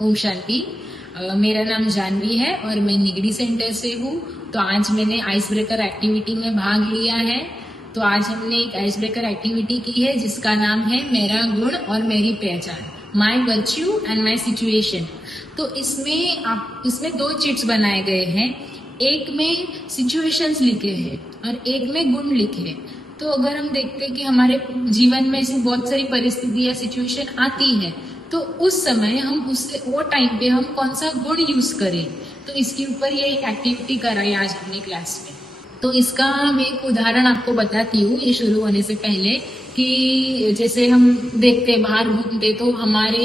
ओम शांति। मेरा नाम जानवी है और मैं निगड़ी सेंटर से हूँ। तो आज मैंने आइस ब्रेकर एक्टिविटी में भाग लिया है। तो आज हमने एक आइस ब्रेकर एक्टिविटी की है जिसका नाम है मेरा गुण और मेरी पहचान, माई वर्च्यू एंड माई सिचुएशन। तो इसमें 2 चिट्स बनाए गए हैं। एक में सिचुएशंस लिखे हैं और एक में गुण लिखे हैं। तो अगर हम देखते हैं कि हमारे जीवन में ऐसी बहुत सारी परिस्थिति या सिचुएशन आती है, तो उस समय हम वो टाइम पे हम कौन सा गुण यूज करें, तो इसके ऊपर ये एक एक्टिविटी कराई आज हमने क्लास में। तो इसका मैं एक उदाहरण आपको बताती हूँ ये शुरू होने से पहले, कि जैसे हम देखते बाहर घूमते तो हमारे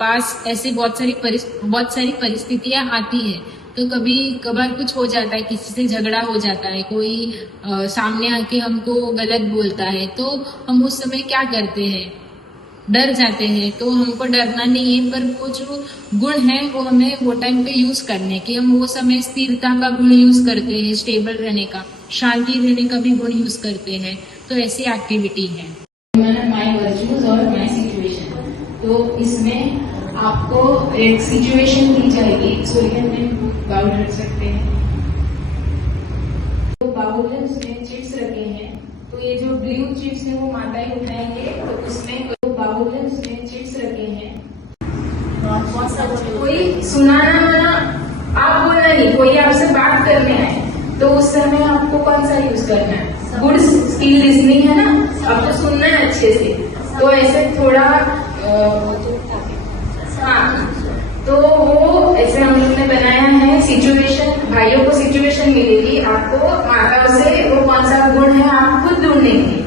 पास ऐसी बहुत सारी परिस्थितियां आती है। तो कभी कभार कुछ हो जाता है, किसी से झगड़ा हो जाता है, कोई सामने आके हमको गलत बोलता है, तो हम उस समय क्या करते हैं, डर जाते हैं। तो हमको डरना नहीं है, पर वो जो गुण है वो हमें वो टाइम पे यूज करने के, हम वो समय स्थिरता का गुण यूज करते हैं, स्टेबल रहने का, शांति रहने का भी गुण यूज करते हैं। तो ऐसी एक्टिविटी है माई वर्च्यूज और माई सिचुएशन। तो इसमें आपको एक सिचुएशन दी जाएगी। सूर्यन में बाउल रख सकते हैं। तो बाउल में चिप्स रखे हैं। तो ये जो ब्लू चिप्स है वो माताएं उठाएंगे। तो उसमें बाउल में चिप्स रखे हैं। कौन सा कोई सुनाना वाला आप बोलना नहीं, कोई आपसे बात करने आए तो उस समय आपको कौन सा यूज करना है, गुड स्किल लिसनिंग है ना, आपको सुनना है अच्छे से। तो ऐसे थोड़ा हाँ, तो वो ऐसे हम लोग ने बनाया है सिचुएशन। भाइयों को सिचुएशन मिलेगी, आपको माताओं से वो कौन सा गुण है आप खुद ढूंढने के।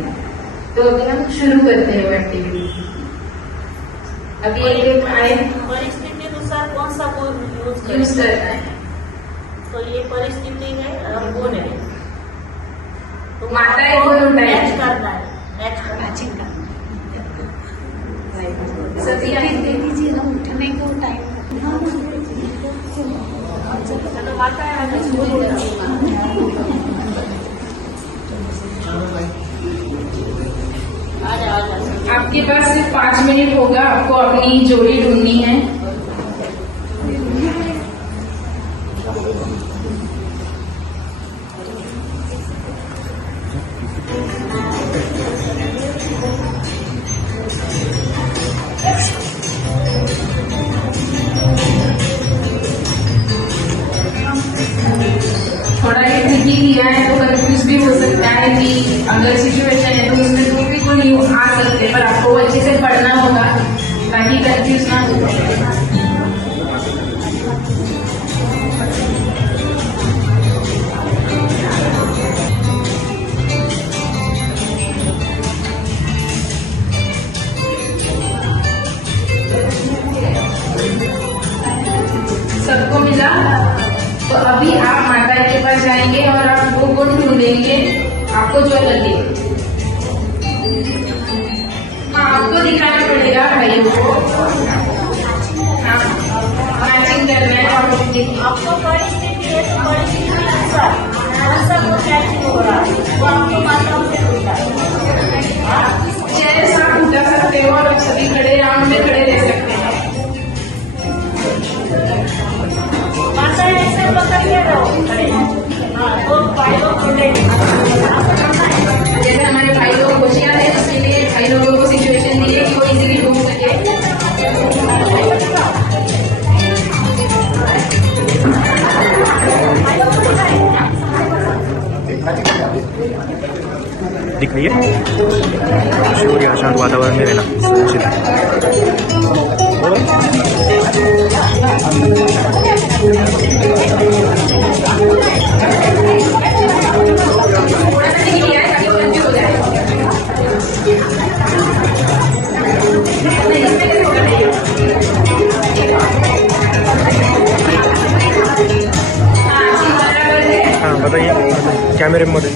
तो अभी हम शुरू करते हैं वो एक्टिविटी। अभी एक आए परिस्थिति अनुसार कौन सा गुण यूज करना है। तो ये परिस्थिति है और गुण है, तो माता एक गुण मैच करना है, मैचिंग करना। सभी दे दीजिए ना, उठने को टाइम। चलो माता है आपके पास सिर्फ 5 मिनट होगा, आपको अपनी जोड़ी ढूंढनी है। थोड़ा ये ट्रिकी किया है तो कंफ्यूज भी हो सकता है कि अगर सिचुएशन है तो उसमें कोई भी गुण आ सकते हैं, पर आपको अच्छे से पढ़ना होगा ताकि कंफ्यूज ना हो। सबको मिला? तो अभी आप माता के पास जाएंगे और आप वो गुण ढूंढेंगे आपको जो लगे। हाँ, आपको दिखाना पड़ेगा भाइयों को। हाँ, मैचिंग करना है। आपको परिस्थिति है तो परिस्थिति के अनुसार कौन सा गुण मैचिंग हो रहा है वो आपको माताओं से पूछा है। चेहरे साथ उठा सकते हो और आप सभी खड़े राउंड में खड़े रह सकते हैं। माता ऐसे पकड़ के रहो खड़े। हाँ, तो भाई लोग जुड़ेंगे। जैसे हमारे भाई लोग होशियार है, उसके लिए भाई लोगों को सिचुएशन दी है कि वो इजीली ढूंढ सके। दिखाइए, शोर या शांत वातावरण में रहना सुरक्षित है। हाँ बताइए, कैमरे में मदद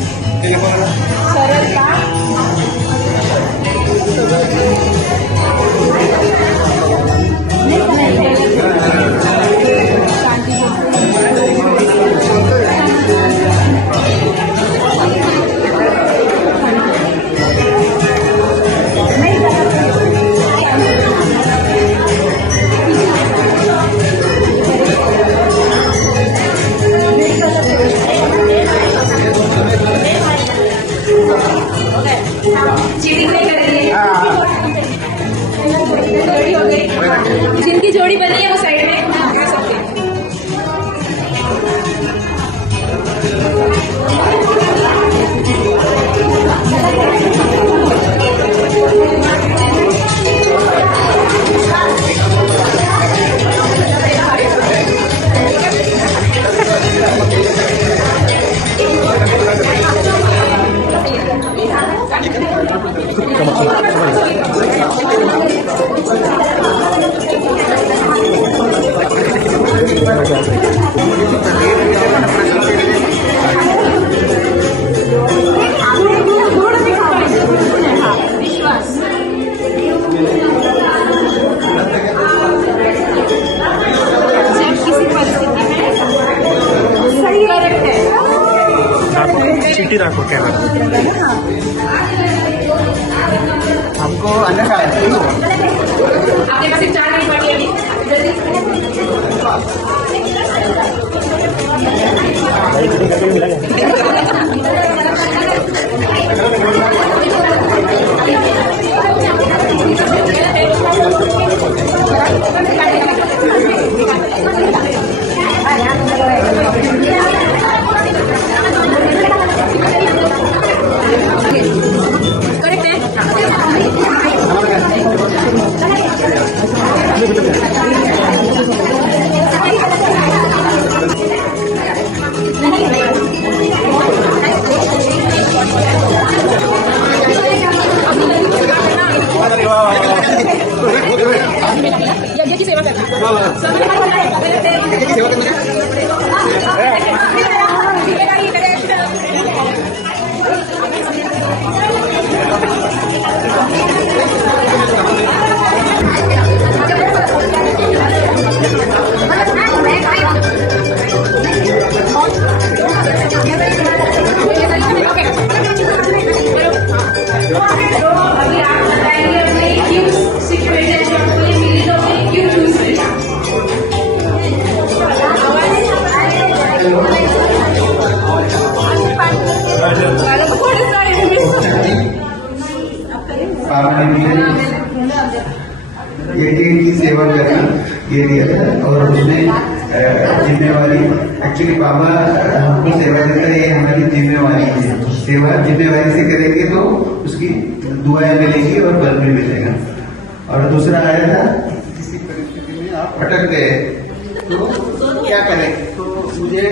जिनकी जोड़ी बनी है वो साइड में आ सकते हैं। चिट्ठी राखो कैमरा हमको अन्य का आपके पास 4 मिनट बाकी है यज्ञ की सेवा ये की सेवा करना ये दिया था और उसमें जिम्मेवारी एक्चुअली पापा हमको सेवा देता है, ये हमारी जिम्मेवारी है। सेवा जिम्मेवारी से करेंगे तो उसकी दुआएं मिलेगी और फल भी मिलेगा। और दूसरा आया था किसी परिस्थिति में आप भटक गए तो क्या करें, तो मुझे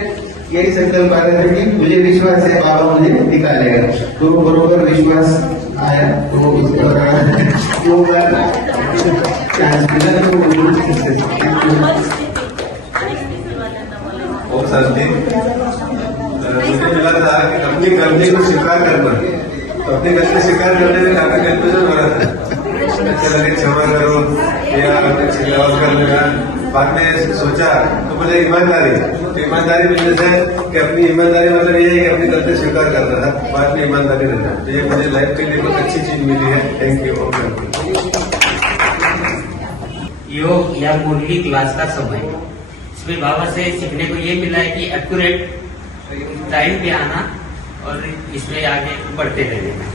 यही संकल्प आ रहा था कि मुझे विश्वास है बाबा मुझे निकालेगा। तो बरोबर विश्वास आया तो दो बार चांस मिला तो और संस्कृत मुझे मिला था कि अपनी गलती को स्वीकार करना, तो अपनी गलती स्वीकार करने में काफी कंफ्यूजन हो रहा था। अच्छा लगे क्षमा करो या छिड़काव कर लेना, बाद में सोचा तो मुझे ईमानदारी, तो ईमानदारी मिलने से कि अपनी ईमानदारी मतलब ये है कि अपनी गलती स्वीकार करना था, बाद में ईमानदारी रहना। तो ये मुझे लाइफ के लिए बहुत अच्छी चीज मिली है। Thank you. योग या मुरली क्लास का समय, इसमें बाबा से सीखने को ये मिला है कि एक्यूरेट टाइम पे आना और इसमें आगे बढ़ते रहना।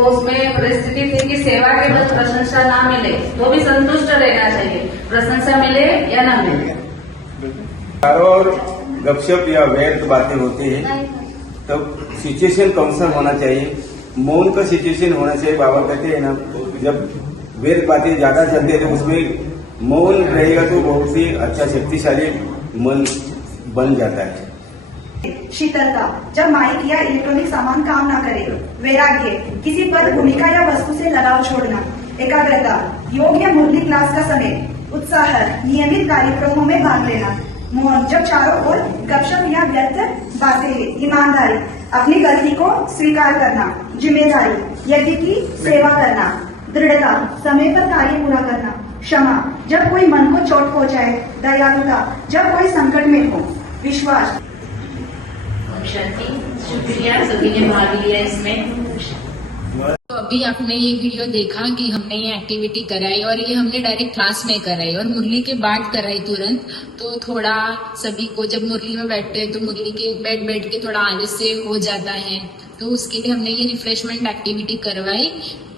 उसमें परिस्थिति थी कि सेवा के बाद प्रशंसा ना मिले तो भी संतुष्ट रहना चाहिए, प्रशंसा मिले या ना मिले। और गपशप या व्यर्थ बातें होती है तब सिचुएशन कौन सा होना चाहिए, मौन का सिचुएशन होना चाहिए। बाबा कहते हैं ना, जब व्यर्थ बातें ज्यादा चलती है तो उसमें मौन रहेगा तो बहुत ही अच्छा शक्तिशाली मन बन जाता है। शीतलता, जब माइक या इलेक्ट्रॉनिक सामान काम ना करे। वैराग्य, किसी पद, भूमिका या वस्तु से लगाव छोड़ना। एकाग्रता, योग या मुरली क्लास का समय। उत्साह, नियमित कार्यक्रमों में भाग लेना। मौन, जब चारों ओर गपशप या व्यर्थ बातें। ईमानदारी, अपनी गलती को स्वीकार करना। जिम्मेदारी, यज्ञ की सेवा करना। दृढ़ता, समय पर कार्य पूरा करना। क्षमा, जब कोई मन को चोट पहुंचाए। दयालुता, जब कोई संकट में हो। विश्वास। शांति, शुक्रिया सभी ने भाग लिया इसमें। तो अभी आपने ये वीडियो देखा कि हमने ये एक्टिविटी कराई और ये हमने डायरेक्ट क्लास में कराई और मुरली के बाद कराई तुरंत। तो थोड़ा सभी को जब मुरली में बैठते हैं तो मुरली के बैठ के थोड़ा आलस्य हो जाता है, तो उसके लिए हमने ये रिफ्रेशमेंट एक्टिविटी करवाई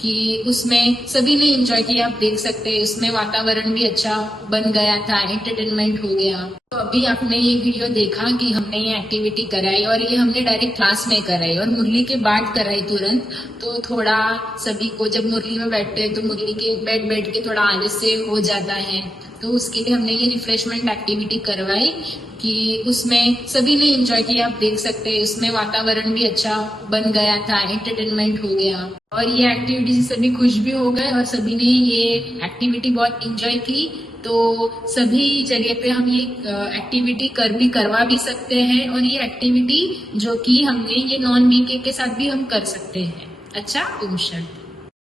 कि उसमें सभी ने एंजॉय किया। आप देख सकते हैं उसमें वातावरण भी अच्छा बन गया था, एंटरटेनमेंट हो गया। तो अभी आपने ये वीडियो देखा कि हमने ये एक्टिविटी कराई और ये हमने डायरेक्ट क्लास में कराई और मुरली के बाद कराई तुरंत। तो थोड़ा सभी को जब मुरली में बैठते हैं तो मुरली के बैठ के थोड़ा आलस्य हो जाता है, तो उसके लिए हमने ये रिफ्रेशमेंट एक्टिविटी करवाई कि उसमें सभी ने एंजॉय किया। आप देख सकते हैं उसमें वातावरण भी अच्छा बन गया था, एंटरटेनमेंट हो गया और ये एक्टिविटी से सभी खुश भी हो गए और सभी ने ये एक्टिविटी बहुत एंजॉय की। तो सभी जगह पे हम ये एक्टिविटी करवा भी सकते हैं और ये एक्टिविटी जो कि हमने ये नॉन बीके के साथ भी हम कर सकते हैं। अच्छा, ओम शांति।